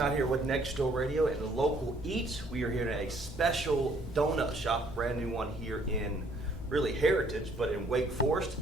Knott here with Next Door Radio and the Local Eats. We are here at a special donut shop, brand new one here in really Heritage, but in Wake Forest.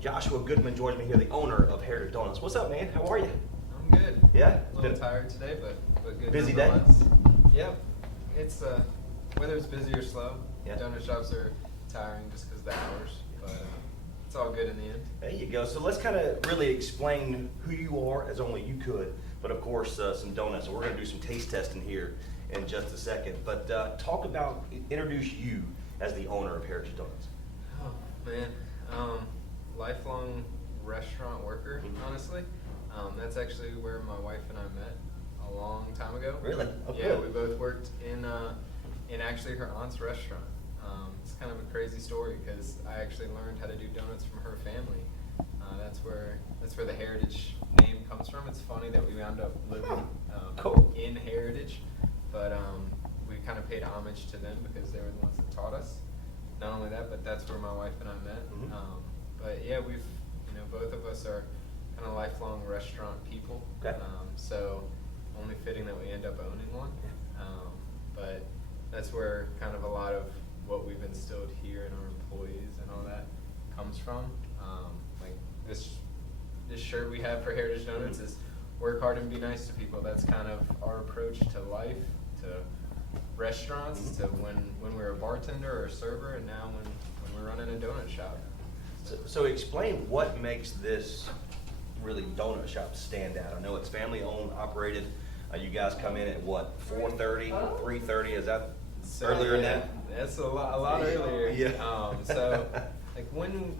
Joshua Goodman joins me here, the owner of Heritage Donuts. What's up, man? How are you? I'm good. Yeah? A little tired today, but good. Busy day? Yep. It's whether it's busy or slow. Yeah. Donut shops are tiring just because of the hours, but it's all good in the end. There you go. So let's kind of really explain who you are as only you could, but of course some donuts. So we're going to do some taste testing here in just a second. But introduce you as the owner of Heritage Donuts. Oh man, lifelong restaurant worker. Honestly, that's actually where my wife and I met a long time ago. Really? Oh, yeah, good. we both worked in actually her aunt's restaurant. It's kind of a crazy story because I actually learned how to do donuts from her family. That's where the Heritage name comes from. It's funny that we wound up living Cool. in Heritage, but we kind of paid homage to them because they were the ones that taught us. Not only that, but that's where my wife and I met. Mhm. But yeah, both of us are kind of lifelong restaurant people. Okay. So only fitting that we end up owning one. But that's where kind of a lot of what we've instilled here in our employees and all that comes from. Like this shirt we have for Heritage Donuts is work hard and be nice to people. That's kind of our approach to life, to restaurants, to when we're a bartender or a server, and now when we're running a donut shop. So explain what makes this really donut shop stand out. I know it's family owned, operated. You guys come in at what, 4:30, 3:30? Is that earlier than that? That's a lot earlier. Yeah. So like when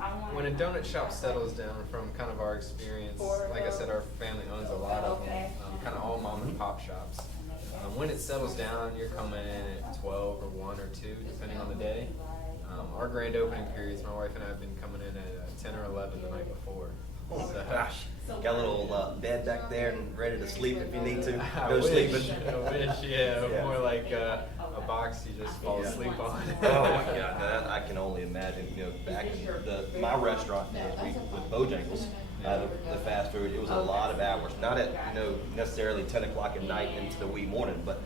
a donut shop settles down, from kind of our experience, like I said, our family owns a lot of them, kind of all mom and pop shops. When it settles down, you're coming in at 12 or 1 or 2, depending on the day. Our grand opening periods, my wife and I have been coming in at 10 or 11 the night before. Oh So- my gosh. Got a little bed back there and ready to sleep if you need to. I Go wish, sleeping. yeah, Yeah. more like a box you just fall Yeah. asleep on. Oh my God, that I can only imagine. You know, back in my restaurant days with Bojangles, the fast food, it was a lot of hours. Not at necessarily 10 o'clock at night into the wee morning, but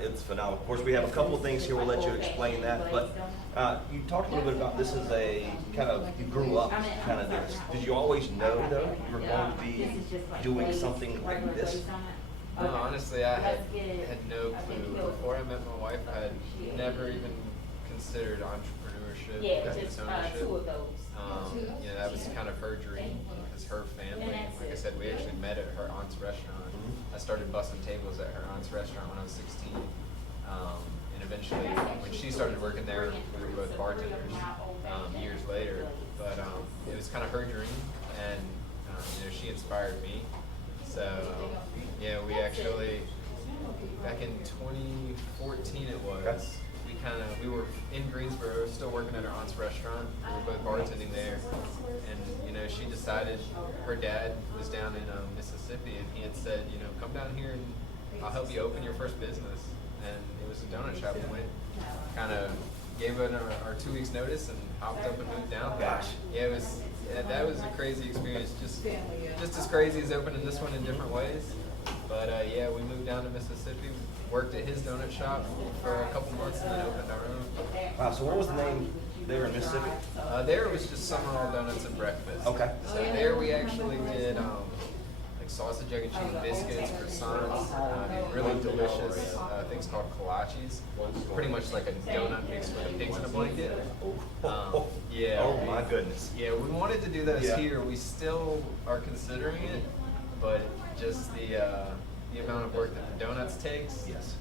it's phenomenal. Of course, we have a couple of things here. We'll let you explain that. But you talked a little bit about this as a kind of, you grew up kind of this. Did you always know though you were going to be doing something like this? No, honestly, I had no clue. Before I met my wife, I had never even considered entrepreneurship, business ownership. That was kind of her dream because her family, like I said, we actually met at her aunt's restaurant. I started bussing tables at her aunt's restaurant when I was 16. And eventually, when she started working there, we were both bartenders years later. But it was kind of her dream, and she inspired me. So yeah, we actually, back in 2014 it was, we were in Greensboro, still working at our aunt's restaurant. We were both bartending there, and she decided, her dad was down in Mississippi, and he had said, come down here and I'll help you open your first business. And it was a donut shop. We went, kind of gave it our 2 weeks notice and hopped up and moved down. Gosh. Yeah, that was a crazy experience. Just as crazy as opening this one in different ways. But yeah, we moved down to Mississippi, worked at his donut shop for a couple months, and then opened our own. Wow. So what was the name there in Mississippi? There it was just Summerall Donuts and Breakfast. Okay. So there we actually did like sausage, egg, and cheese biscuits, croissants, really delicious things called kolaches. Pretty much like a donut mixed with a pigs in a blanket. Yeah. Oh my goodness. Yeah, we wanted to do those Yeah. here. We still are considering it, but just the amount of work that the donuts takes. Yes.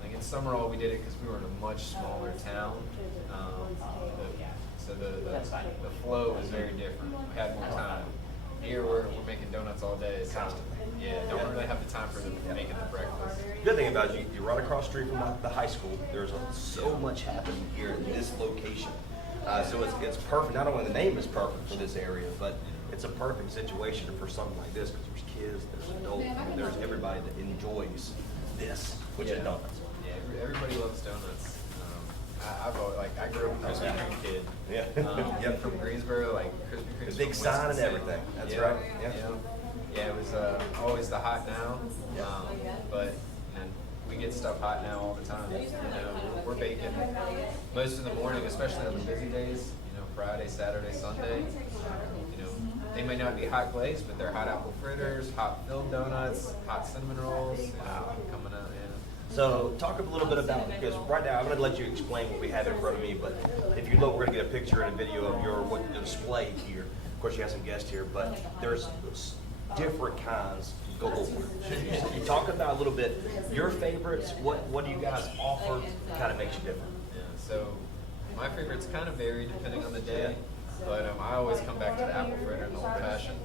Like in Summerall, we did it because we were in a much smaller town. So the flow was very different. We had more time. Here we're making donuts all day. So, yeah, don't really have the time for making the breakfast. The good thing about it, you're right across the street from the high school. There's so much happening here in this location. So it's perfect. Not only the name is perfect for this area, but it's a perfect situation for something like this because there's kids, there's adults, there's everybody that enjoys this, which is donuts. Yeah, everybody loves donuts. I've always, I grew up a Krispy Kreme kid. Yeah. Yep. From Greensboro, like Krispy Kreme. The big sign and everything. That's right. Yeah. Yeah, it was always the hot now, but you know, we get stuff hot now all the time. You know, we're baking most of the morning, especially on the busy days. You know, Friday, Saturday, Sunday. You know, they may not be hot glazed, but they're hot apple fritters, hot filled donuts, hot cinnamon rolls. You know, coming out. Yeah. So talk a little bit about, because right now I'm going to let you explain what we have in front of me, but if you look, we're going to get a picture and a video of your display here. Of course, you have some guests here, but there's different kinds go over. You talk about a little bit your favorites. What do you guys offer? Kind of makes you different. Yeah. So my favorites kind of vary depending on the day. But I always come back to the apple fritter and the old fashioned.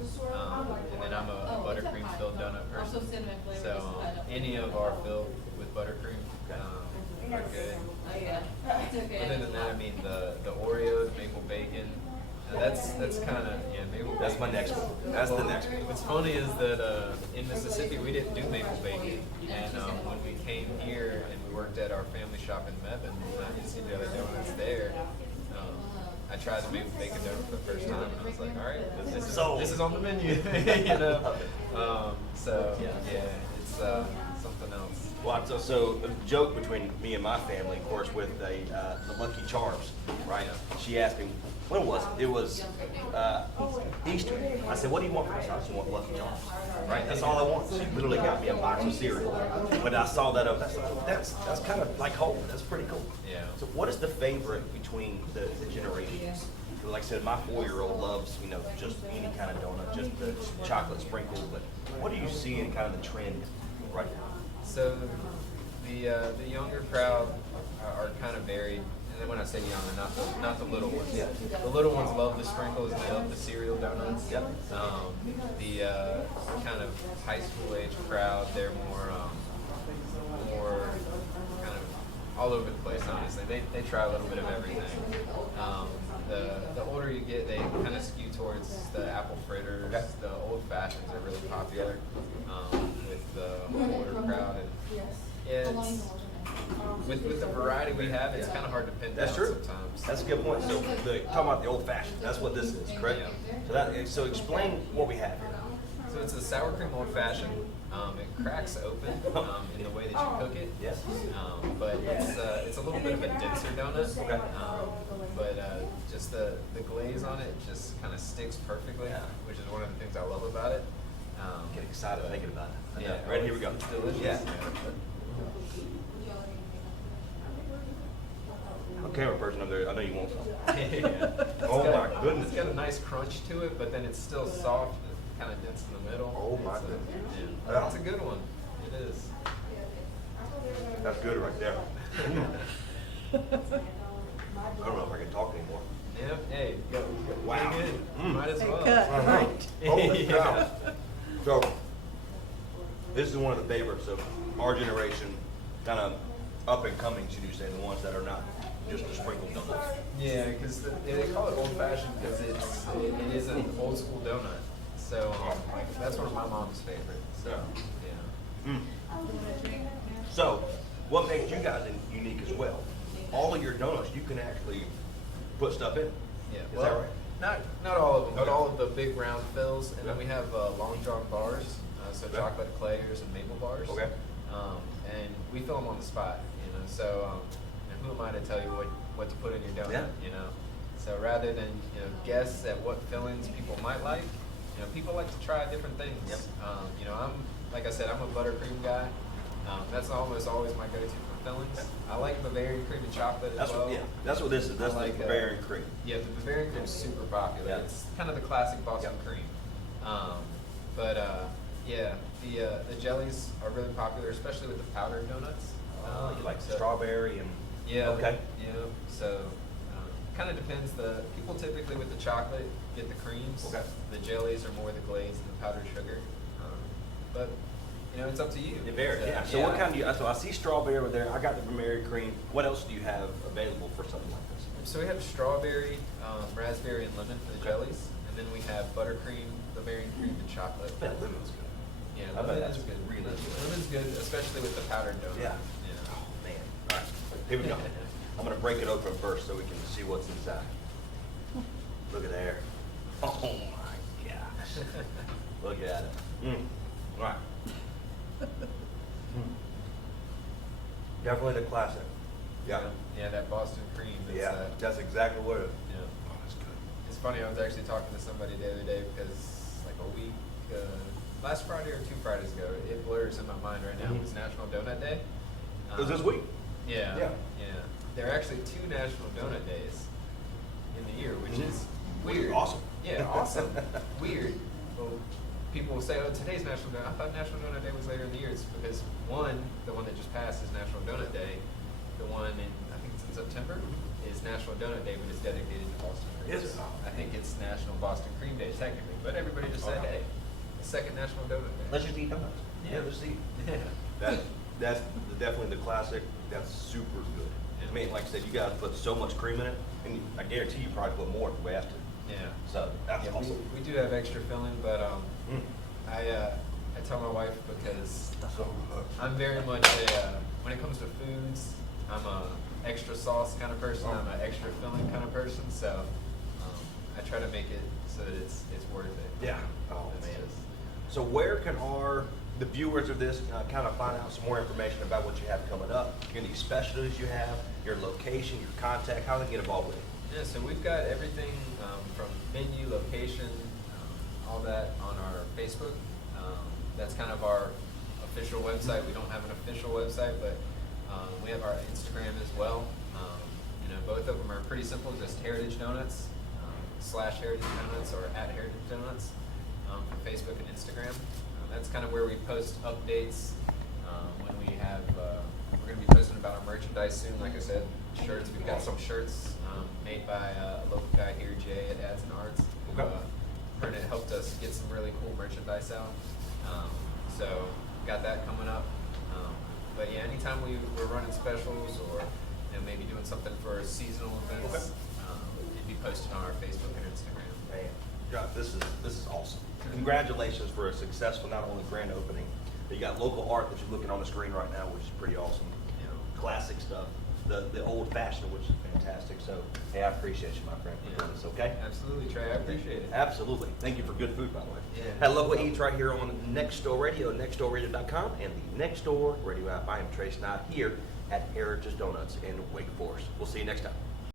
And then I'm a buttercream filled donut person. So any of our filled with buttercream are good. Other than that, I mean the Oreos, maple bacon. That's kind of maple. That's bacon. my next one. That's the next one. What's funny is that in Mississippi we didn't do maple bacon, and when we came here and we worked at our family shop in Mebane, and I could see the other donuts there. I tried the maple bacon donut for the first time, and I was like, all right, this is on the menu, you know. So yeah, it's something else. Well, so a joke between me and my family, of course, with the Lucky Charms, right? She asked me, when was it? It was Easter. I said, what do you want for this house? You want Lucky Charms, right? That's all I want. She literally got me a box of cereal. When I saw that, that's kind of like home. That's pretty cool. Yeah. So what is the favorite between the generations? Like I said, my 4-year-old loves, just any kind of donut, just the chocolate sprinkle. But what do you see in kind of the trend right now? So the younger crowd are kind of varied. And then when I say younger, not the little ones. Yeah. The little ones love the sprinkles and they love the cereal donuts. Yep. The kind of high school age crowd, they're more kind of all over the place. Honestly, they try a little bit of everything. The older you get, they kind of skew towards the apple fritters. Okay. The old fashions are really popular with the older crowd. And it's, with the variety we have, it's kind of hard to pin down That's true. sometimes. That's a good point. So talking about the old fashioned, that's what this is, correct? Yeah. So explain what we have here. So it's a sour cream old fashioned. It cracks open in the way that you cook it. Yes. But it's a little bit of a denser donut. Okay. But just the glaze on it just kind of sticks perfectly, Yeah. which is one of the things I love about it. Get excited thinking about it. Yeah. Right, here we go. It's delicious. Yeah. I'm a camera person up there. I know you want some. Yeah. Oh got, my goodness. It's got a nice crunch to it, but then it's still soft and kind of dense in the middle. Oh my It's goodness. Yeah. It's a good one. It is. That's good right there. I don't know if I can talk anymore. Yeah. Hey, go. Wow. Good. Mm. Might as well. Right. Holy Yeah. cow. So, this is one of the favorites of our generation, kind of up and coming, should you say, the ones that are not just a sprinkled donut. Yeah, because they call it old fashioned because it is an old school donut. So that's one of my mom's favorites. So yeah. Mm. So, what makes you guys unique as well? All of your donuts, you can actually put stuff in. Yeah. Is that right? Not all of them, but Okay. all of the big round fills, and then we have Long John bars, so Okay. chocolate eclairs and maple bars. Okay. And we fill them on the spot, So who am I to tell you what to put in your donut? Yeah. So rather than guess at what fillings people might like, people like to try different things. Yep. I'm like I said, I'm a buttercream guy. That's almost always my go-to for fillings. I like Bavarian cream and chocolate as well. That's what this is. That's I like, the Bavarian cream. Yeah, the Bavarian cream is super popular. Yeah. It's kind of the classic Boston cream. The jellies are really popular, especially with the powdered donuts. You like so- strawberry and Yeah. Okay. Yeah. So kind of depends. The people typically with the chocolate get the creams. Okay. The jellies are more the glaze and the powdered sugar. But it's up to you. It varies. Yeah. So what kind do you? So I see strawberry over there. I got the Bavarian cream. What else do you have available for something like this? So we have strawberry, raspberry, and lemon for the jellies, and then we have buttercream, Bavarian cream, and chocolate. Man, lemon's good. Yeah, I bet lemon that's is good. really good. Lemon's good, especially with the powdered donut. Yeah. Oh man. All right. Here we go. I'm gonna break it open first so we can see what's inside. Look at there. Oh my gosh. Look at it. Right. Definitely the classic. Yeah. Yeah, that Boston cream. Yeah, that's exactly what it is. Yeah. Oh, that's good. It's funny, I was actually talking to somebody the other day because like a week, last Friday or 2 Fridays ago, it blurs in my mind right now. It was National Donut Day. It was this week. Yeah. Yeah. Yeah. There are actually 2 National Donut Days in the year, which is weird. Awesome. Yeah, awesome. Weird. Well, people will say, oh, today's National Donut. I thought National Donut Day was later in the year. It's because the one that just passed is National Donut Day. The one in, I think it's in September, is National Donut Day, but it's dedicated to Boston Cream. Is it? I think it's National Boston Cream Day, technically. But everybody just said, hey, the second National Donut Day. Let's just eat donuts. Yeah. Let's eat. Yeah. That's definitely the classic. That's super good. I mean, like I said, you guys put so much cream in it, and I guarantee you probably put more if we have to. Yeah. So that's Yeah, awesome. we do have extra filling, but I tell my wife because So good. I'm very much when it comes to foods, I'm a extra sauce kind of person. I'm an extra filling kind of person. So I try to make it so that it's worth it. Yeah. Oh That's man. just- So where can the viewers of this kind of find out some more information about what you have coming up, any specialties you have, your location, your contact, how they can get involved with it? Yeah, so we've got everything from menu, location, all that on our Facebook. That's kind of our official website. We don't have an official website, but we have our Instagram as well. Both of them are pretty simple, just Heritage Donuts, / Heritage Donuts, or @ Heritage Donuts for Facebook and Instagram. That's kind of where we post updates when we have, we're going to be posting about our merchandise soon. Like I said, shirts. We've got some shirts made by a local guy here, Jay at Ads and Arts. Who, Hernet helped us get some really cool merchandise out. So got that coming up. But yeah, anytime we're running specials or maybe doing something for seasonal events, it'd be posted on our Facebook and Instagram. Man, God, this is awesome. Congratulations for a successful, not only grand opening, but you got local art that you're looking on the screen right now, which is pretty awesome. Classic stuff. The old fashioned, which is fantastic. So, hey, I appreciate you, my friend, for doing this, okay? Absolutely, Trey. I appreciate it. Absolutely. Thank you for good food, by the way. Yeah. I love what eats right here on Next Door Radio, nextdoorradio.com, and the Next Door Radio app. I am Trace Knott here at Heritage Donuts in Wake Forest. We'll see you next time.